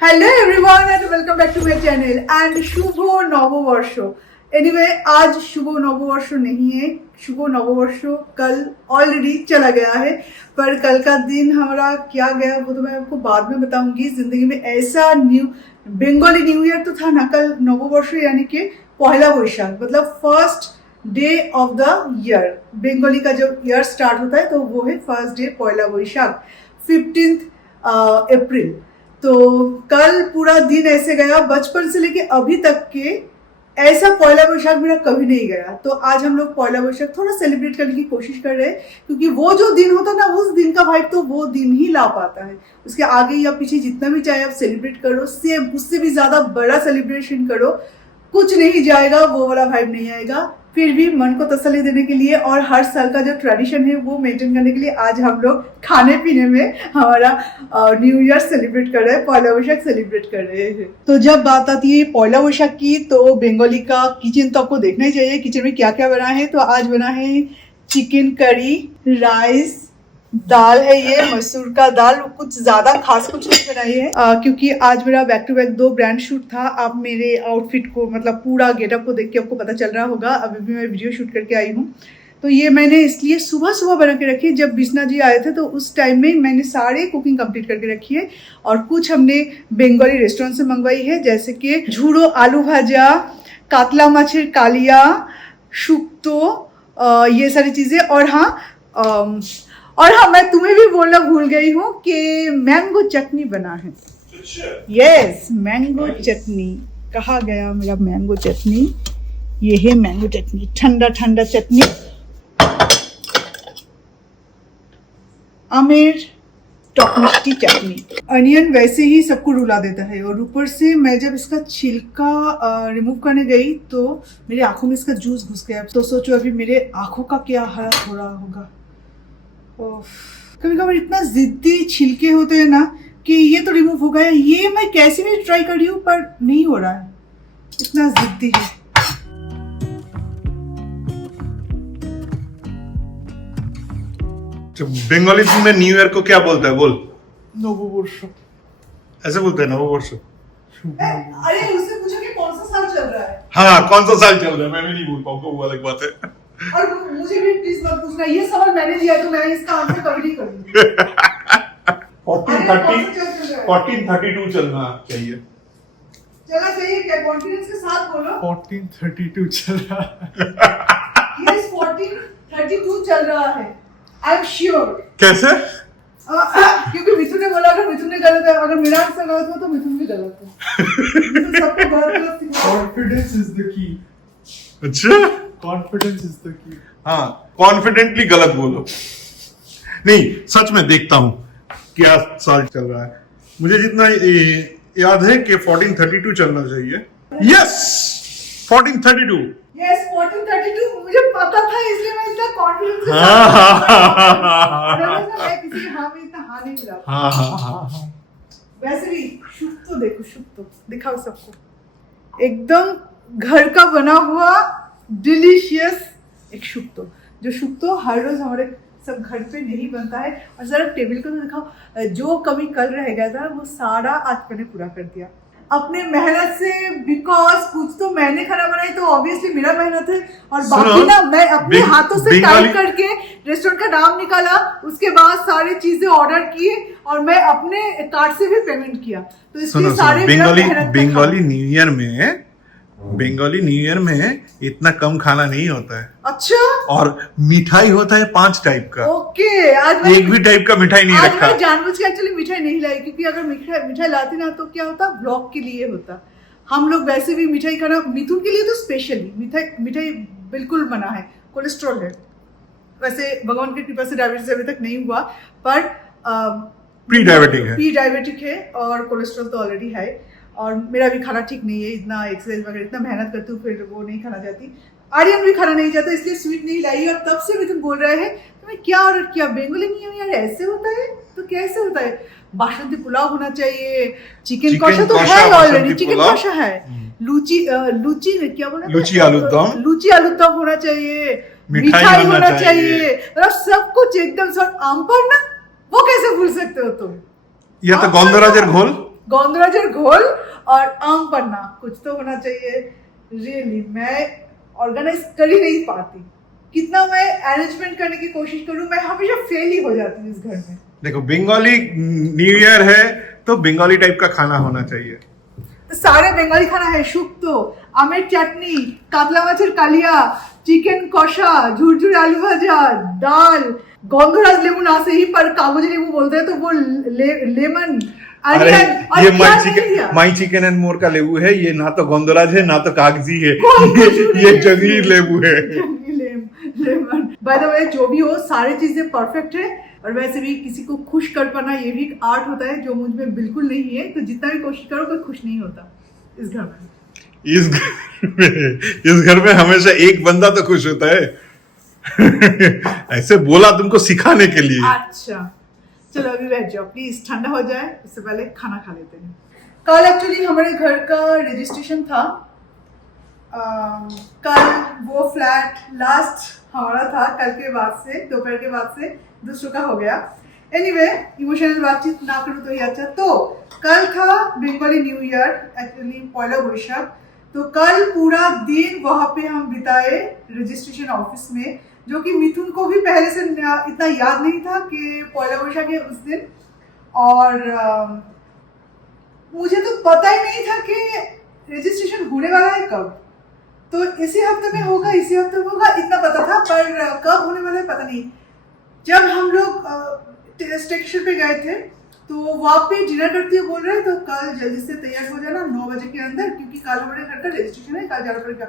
Hello everyone and welcome back to my channel and शुभ नववर्ष। Anyway आज शुभ नववर्ष नहीं है, शुभ नववर्ष कल ऑलरेडी चला गया है, पर कल का दिन हमारा क्या गया वो तो मैं आपको बाद में बताऊंगी। जिंदगी में ऐसा बंगाली न्यू ईयर तो था ना, कल नववर्ष यानी कि पहला वैशाख, मतलब first day of the year. Bengali का जब ईयर स्टार्ट होता है तो वो है फर्स्ट डे पहला वैशाख 15 अप्रैल। तो कल पूरा दिन ऐसे गया, बचपन से लेके अभी तक के ऐसा पहला वैशाख मेरा कभी नहीं गया। तो आज हम लोग पहला वैशाख थोड़ा सेलिब्रेट करने की कोशिश कर रहे हैं, क्योंकि वो जो दिन होता है ना, उस दिन का वाइब तो वो दिन ही ला पाता है। उसके आगे या पीछे जितना भी चाहे आप सेलिब्रेट करो, सेम उससे भी ज्यादा बड़ा सेलिब्रेशन करो, कुछ नहीं जाएगा, वो वाला वाइब नहीं आएगा। फिर भी मन को तसल्ली देने के लिए और हर साल का जो ट्रेडिशन है वो मेंटेन करने के लिए आज हम लोग खाने पीने में हमारा न्यू ईयर सेलिब्रेट कर रहे हैं, पहला वैशाख सेलिब्रेट कर रहे हैं। तो जब बात आती है पहला वैशाख की, तो बंगाली का किचन तो आपको देखना ही चाहिए, किचन में क्या क्या बना है। तो आज बना है चिकन करी, राइस, दाल है ये मसूर का दाल, कुछ ज्यादा खास कुछ नहीं बनाई है क्योंकि आज मेरा back to back 2 brand shoot था। आप मेरे आउटफिट को, मतलब पूरा गेटअप को देख के आपको पता चल रहा होगा, अभी भी मैं वीडियो शूट करके आई हूँ। तो ये मैंने इसलिए सुबह सुबह बना के रखी, जब बिस्ना जी आए थे तो उस टाइम में मैंने सारे कुकिंग कंप्लीट करके रखी है। और कुछ हमने बंगाली रेस्टोरेंट से मंगवाई है, जैसे कि झूड़ो आलू भाजा, कातला माछेर कालिया, शुक्तो, ये सारी चीजें। और हाँ मैं तुम्हें भी बोलना भूल गई हूँ कि मैंगो चटनी बना है। यस, मैंगो चटनी। कहाँ गया मेरा मैंगो चटनी? ये है मैंगो चटनी, ठंडा ठंडा चटनी, आमेर टॉप मिष्टी चटनी। अनियन वैसे ही सबको रुला देता है, और ऊपर से मैं जब इसका छिलका रिमूव करने गई तो मेरी आंखों में इसका जूस घुस गया। तो सोचो अभी मेरे आंखों का क्या हालत हो रहा होगा। कभी कभी इतना जिद्दी छिलके होते हैं ना कि ये तो रिमूव हो गया, ये मैं कैसे भी ट्राई कर रही हूँ पर नहीं हो रहा है, इतना जिद्दी है। बंगाली में न्यू ईयर को क्या बोलता है? बोल। नववर्ष ऐसे बोलते हैं नववर्ष। अरे उससे पूछो कि कौन सा साल चल रहा है। हाँ, कौन सा साल चल रहा है, मैं भी नहीं बोल पाऊंगा, वो अलग बात है। और मुझे भी प्लीज मत पूछना, ये सवाल मैंने दिया है तो मैं इसका आंसर कभी नहीं करूंगी। 1432 चलना चाहिए। चला चाहिए क्या? कॉन्फिडेंस के साथ बोलो। 1432 चल रहा है। यस, 1432 चल रहा है, आई एम श्योर। कैसे? क्योंकि मिथुन ने बोला, अगर मिथुन ने गलत है, अगर मेरा आंसर गलत हो तो मिथुन भी गलत है। मिथुन सबको गलत सिखा। Confidence is the key. अच्छा, Confidence is the key. हाँ, कॉन्फिडेंटली गलत बोलो। नहीं, सच में देखता हूँ क्या साल चल रहा है। मुझे जितना याद है कि 1432 चलना चाहिए। यस, 1432। यस, 1432 मुझे पता था, इसलिए मैं इतना कॉन्फिडेंस से मैं किसी हाँ में इतना हाँ नहीं मिला। हाँ। वैसे भी शुभ तो देखो, शुभ तो दिखाओ सबको, एकदम घर का बना हुआ डिलीशियस एक शुक्तो, जो शुक्तो हर रोज हमारे सब घर पे नहीं बनता है। और जरा टेबल को तो दिखाओ, जो कभी कल रह गया था वो सारा आज मैंने पूरा कर दिया अपने मेहनत से। बिकॉज कुछ तो मैंने खाना बनाई तो ऑब्वियसली मेरा मेहनत है, और बाकी ना मैं अपने हाथों से टाइप करके रेस्टोरेंट का नाम निकाला, उसके बाद सारी चीजें ऑर्डर की और मैं अपने कार्ड से भी पेमेंट किया। तो इसलिए सारे बंगाली न्यू ईयर में इतना कम खाना नहीं होता है। अच्छा, और मिठाई होता है 5 टाइप का। ओके, आज एक भी टाइप का मिठाई नहीं रखा। मैं जानबूझ के एक्चुअली मिठाई नहीं लाई, क्योंकि अगर मिठाई लाती ना तो क्या होता, ब्लॉग के लिए होता। हम लोग वैसे भी मिठाई खाना, मिथुन के लिए तो स्पेशली मिठाई बिल्कुल मना है, कोलेस्ट्रॉल है। वैसे भगवान की कृपा से डायबिटीज अभी तक नहीं हुआ, पर प्री डायबिटिक है और कोलेस्ट्रॉल तो ऑलरेडी है। और मेरा भी खाना ठीक नहीं है, इतना एक्सरसाइज वगैरह इतना मेहनत करती हूँ, फिर वो नहीं खाना चाहती। आर्यन भी खाना नहीं चाहता, इसलिए स्वीट नहीं लाई। और तब से मिथुन बोल रहे हैं तुम्हें क्या ऑर्डर किया? बंगाली न्यू ईयर ऐसे होता है? तो कैसे होता है? बासमती पुलाव होना चाहिए, चिकन कौशा तो है ऑलरेडी, चिकन कौशा है, लूची क्या बोला, लूची आलू दम होना चाहिए, मिठाई होना चाहिए, मतलब सब कुछ एकदम सब। आम पर ना वो कैसे भूल सकते हो तुम? या तो गंधराजेर घोल, गोंदराजर घोल और आम पन्ना कुछ तो होना चाहिए। रियली मैं ऑर्गेनाइज कर ही नहीं पाती, कितना मैं अरेंजमेंट करने की कोशिश करूं मैं हमेशा फेल ही हो जाती हूँ इस घर में। देखो बंगाली न्यू ईयर है तो बंगाली टाइप का खाना होना चाहिए। सारे बंगाली खाना है, শুক্তো, আমের চাটনি, কাতলা মাছের কালিয়া, চিকেন কষা, ঝুরঝুরে आलू भाजा, दाल, गंधराज लेमन आसे ही पर कागजी नींबू बोलते हैं तो वो लेमन। अरे ये माई चिकन एंड मोर का लेबू है, ये ना तो गोंदराज है ना तो कागजी है, ये जंगली लेबू है। लेमन। बाय द वे जो भी हो सारी चीजें परफेक्ट है, और वैसे भी किसी को खुश कर पाना ये भी एक आर्ट होता है जो मुझ में बिल्कुल नहीं है, तो जितना भी कोशिश करो कोई खुश नहीं होता इस घर में। इस घर में हमेशा एक बंदा तो खुश होता है। ऐसे बोला तुमको सिखाने के लिए। अच्छा चलो अभी बैठ जाओ प्लीज, ठंडा हो जाए उससे पहले खाना खा लेते हैं। कल एक्चुअली हमारे घर का रजिस्ट्रेशन था। कल वो फ्लैट लास्ट हमारा था, कल के बाद से दोपहर के बाद से दूसरों का हो गया। एनीवे इमोशनल बातचीत ना करूँ तो ही अच्छा। तो कल था बंगाली न्यू ईयर, एक्चुअली पहला बैशाख। तो कल पूरा दिन वहाँ पे हम बिताए रजिस्ट्रेशन ऑफिस में, जो कि मिथुन को भी पहले से इतना याद नहीं था कि पहला बैशाख है उस दिन। और मुझे तो पता ही नहीं था कि रजिस्ट्रेशन होने वाला है कब। तो इसी हफ्ते में होगा, इसी हफ्ते में होगा इतना पता था, पर कब होने वाला है पता नहीं। जब हम लोग स्टेशन पे गए थे तो वहाँ पे डिनर करते हुए बोल रहे तो कल जल्दी से तैयार हो जाना 9 बजे के अंदर, क्योंकि कल हमारे घर का रजिस्ट्रेशन है, कल जाना पड़ेगा।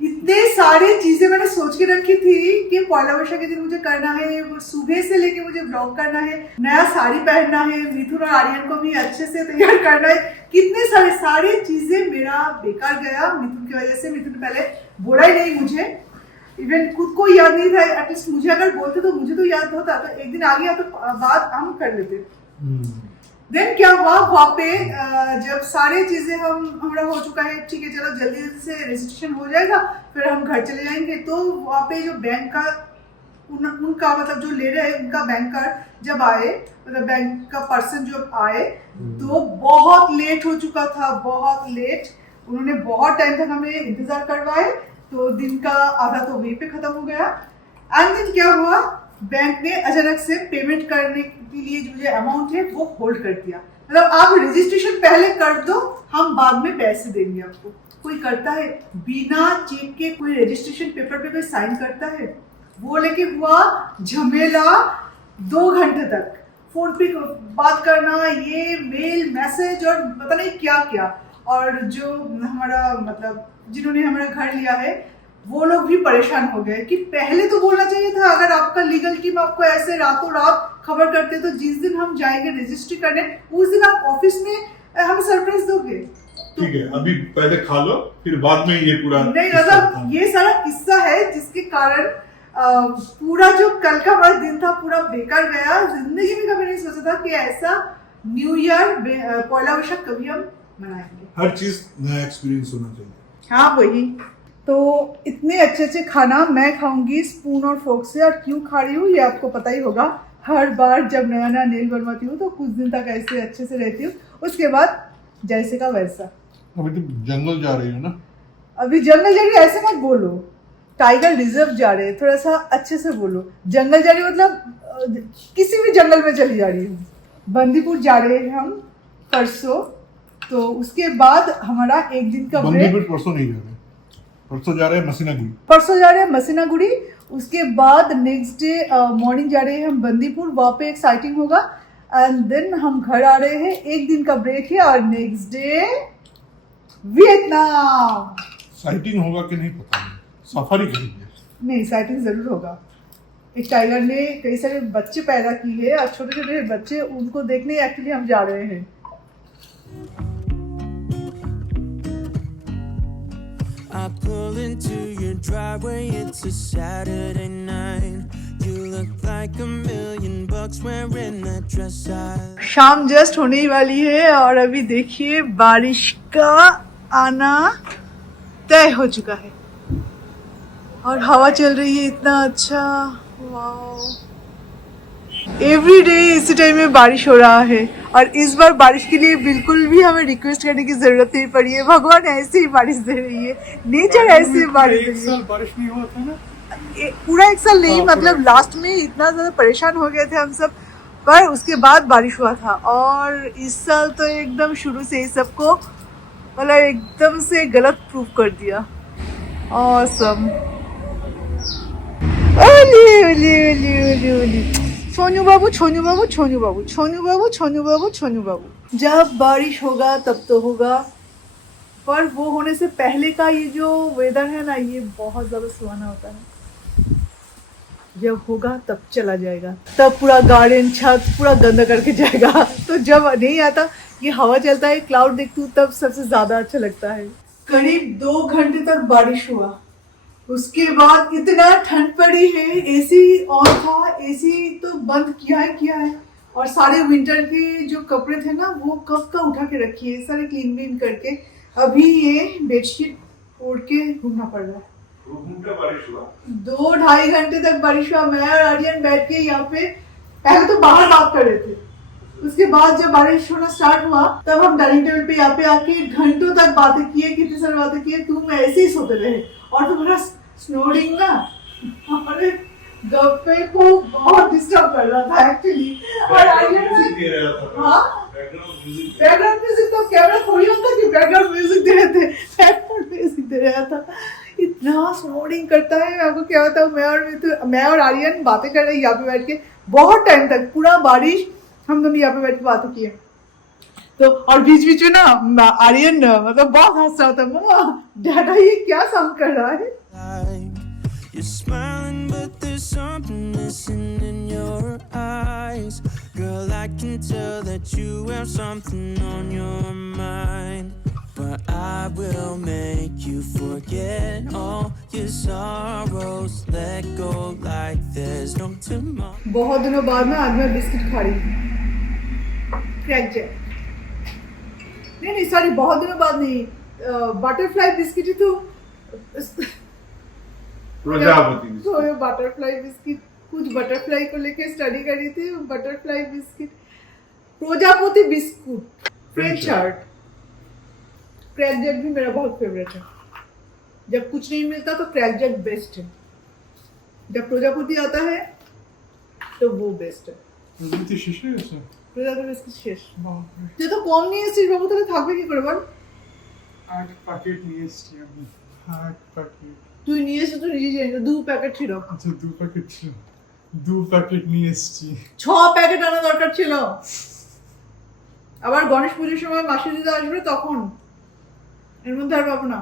इतने सारी चीजें मैंने सोच के रखी थी कि पहला वर्षा के दिन मुझे करना है, वो सुबह से लेके मुझे ब्लॉग करना है, नया साड़ी पहनना है, मिथुन और आर्यन को भी अच्छे से तैयार करना है। कितने सारी चीजें मेरा बेकार गया मिथुन की वजह से। मिथुन पहले बोला ही नहीं मुझे, इवन खुद को याद नहीं था। एटलीस्ट मुझे अगर बोलते तो मुझे तो याद होता, तो एक दिन आ गया तो बात हम कर लेते। देन क्या हुआ वहाँ पे जब सारी चीजें हमारा हो चुका है, ठीक है चलो जल्दी से रजिस्ट्रेशन हो जाएगा फिर हम घर चले जाएंगे। तो वहाँ पे जो बैंक का उनका मतलब जो ले रहे हैं उनका बैंकर जब आए, मतलब बैंक का पर्सन जो आए तो बहुत लेट हो चुका था, बहुत लेट। उन्होंने बहुत टाइम तक हमें इंतजार करवाए, तो दिन का आधा तो वहीं पे खत्म हो गया। एंड देन क्या हुआ, बैंक ने अचानक से पेमेंट करने के लिए जो मुझे अमाउंट है वो होल्ड कर दिया। मतलब आप रजिस्ट्रेशन पहले कर दो, हम बाद में पैसे देंगे आपको। कोई करता है बिना चेक के, कोई रजिस्ट्रेशन पेपर पे कोई साइन करता है? वो लेके हुआ झमेला 2 घंटे तक, फोन पे बात करना, ये मेल मैसेज और पता नहीं क्या क्या। और जो हमारा मतलब जिन्होंने हमारा घर लिया है वो लोग भी परेशान हो गए कि पहले तो बोलना चाहिए था। अगर आपका लीगल टीम आपको ऐसे रातों रात खबर करते तो जिस दिन हम जाएंगे रजिस्ट्री करने उस दिन आप ऑफिस में हमें सरप्राइज दोगे। ठीक है अभी पहले खा लो फिर बाद में ये पूरा नहीं, मतलब ये सारा किस्सा है जिसके कारण पूरा जो कल का हमारा दिन था पूरा बेकार गया। जिंदगी में कभी नहीं सोचा था कि ऐसा न्यू ईयर पहला बैशाख कभी हम मनाएंगे। हर चीज नया एक्सपीरियंस होना चाहिए। हाँ वही तो। इतने अच्छे अच्छे खाना मैं खाऊंगी स्पून और फोर्क से, और क्यों खा रही हूँ ये आपको पता ही होगा। हर बार जब नया नया नेल बनवाती हूँ तो कुछ दिन तक ऐसे अच्छे से रहती हूँ, उसके बाद जैसे का वैसा। अभी तुम जंगल जा रही हो ना? अभी जंगल जा रही है ऐसे मत बोलो, टाइगर रिजर्व जा रहे हैं, थोड़ा सा अच्छे से बोलो। जंगल जा रही है मतलब किसी भी जंगल में चली जा रही हूँ। बंदीपुर जा रहे हैं हम परसों, तो उसके बाद हमारा एक दिन का ब्रेक। बंदीपुर परसों नहीं जा रहे, परसों जा रहे हैं मसीनागुड़ी। परसों जा रहे हैं मसीनागुड़ी, उसके बाद नेक्स्ट डे मॉर्निंग जा रहे हैं हम बंदीपुर, वहाँ पे एक साइटिंग होगा। एंड देन हम घर आ रहे हैं, एक दिन का ब्रेक है, और नेक्स्ट डे वियतनाम। साइटिंग होगा कि नहीं पता नहीं, सफारी करेंगे। नहीं साइटिंग जरूर होगा। एक टाइगर ने कई सारे बच्चे पैदा किए हैं और छोटे छोटे बच्चे, उनको देखने एक्चुअली हम जा रहे हैं। I pull into your driveway, it's a Saturday night. You look like $1,000,000 wearing that dress I... शाम जस्ट होने ही वाली है और अभी देखिए बारिश का आना तय हो चुका है और हवा चल रही है इतना अच्छा। वाओ एवरी डे इसी टाइम में बारिश हो रहा है और इस बार बारिश के लिए बिल्कुल भी हमें रिक्वेस्ट करने की जरूरत नहीं पड़ी है। भगवान ऐसे ही बारिश दे रही है, नेचर ऐसे ही बारिश दे एक रही साल बारिश नहीं हुआ था ना। है। पूरा एक साल नहीं, हाँ, मतलब लास्ट में इतना ज्यादा परेशान हो गए थे हम सब, पर उसके बाद बारिश हुआ था। और इस साल तो एकदम शुरू से ही सबको मतलब एकदम से गलत प्रूफ कर दिया। ऑसम। ओली ओली ओली ओली ओली। छोनू बाबू छोनू बाबू छोनू बाबू छोनू बाबू छोनू बाबू छोनू बाबू। जब बारिश होगा तब तो होगा, पर वो होने से पहले का ये जो वेदर है ना, ये बहुत ज्यादा सुहाना होता है। जब होगा तब चला जाएगा, तब पूरा गार्डन छत पूरा गंदा करके जाएगा। तो जब नहीं आता, ये हवा चलता है, क्लाउड देखती हूँ, तब सबसे ज्यादा अच्छा लगता है। करीब 2 घंटे तक बारिश हुआ, उसके बाद इतना ठंड पड़ी है। एसी ऑन था, एसी तो बंद किया है। और सारे विंटर के जो कपड़े थे ना, वो कब का उठा के रखी है, सारे क्लीन करके। अभी ये बेडशीट ओढ़ के घूमना पड़ रहा है। बारिश हुआ 2-2.5 घंटे तक बारिश हुआ। मैं और आर्यन बैठ के यहाँ पे पहले तो बाहर बात कर रहे थे, उसके बाद जब बारिश होना स्टार्ट हुआ तब हम डाइनिंग टेबल पे यहाँ पे आके घंटों तक बातें किए, कितनी सारी बातें किए। तुम ऐसे ही सोते रहे और तुम्हारा स्नोरिंग ना हमारे गप्पे को बहुत डिस्टर्ब कर रहा था एक्चुअली। और आर्यन बैकग्राउंड म्यूजिक तो कैमरा थोड़ी होता कि बैकग्राउंड म्यूजिक दे रहे थे, बैकग्राउंड म्यूजिक दे रहा था। इतना स्नोरिंग करता है, आपको क्या बताऊं। मैं और आर्यन बातें कर रहे हैं यहाँ पे बैठ के बहुत टाइम तक, पूरा बारिश हम दोनों यहाँ पे बैठ के बातें किए। तो और बीच में ना आर्यन मतलब बहुत हंस रहा था, मम्मा डैडा ये क्या साउंड कर रहा है। You're smiling, but there's something missing in your eyes. Girl, I can tell that you have something on your mind. But I will make you forget all your sorrows. Let go like there's no tomorrow. बहुत दिनों बाद ना आज मैं biscuit खा रही हूँ, crack Jack. नहीं सॉरी, बहुत दिनों बाद नहीं, बटरफ्लाई बिस्किट ही तो प्रजापति तो बटरफ्लाई बिस्किट, कुछ बटरफ्लाई को लेके स्टडी कर रही थी। बटरफ्लाई बिस्किट, प्रजापति बिस्कुट, फ्रेंच चार्ट। क्रैक जैक भी मेरा बहुत फेवरेट है। जब कुछ नहीं मिलता तो क्रैक जैक बेस्ट है, जब प्रजापति आता है तो वो बेस्ट है। প্রজাপতি শেষ হয়ে গেছে? প্রজাপতি বিস্কিট শেষ। বাপরে, যেহেতু কম নিয়ে এসেছিস বাবু, তাহলে থাকবে কি করে বল। 8 প্যাকেট নিয়ে এসেছি আমি। 8 প্যাকেট। তুই নিয়ে এসে তো নিজে জানি না, 2 প্যাকেট ছিল। আচ্ছা 2 প্যাকেট ছিল, 2 প্যাকেট নিয়ে এসেছি। 6 প্যাকেট আনা দরকার ছিল। আবার গণেশ পুজোর সময় মাসি দিদা আসবে, তখন এর মধ্যে আর পাবো না।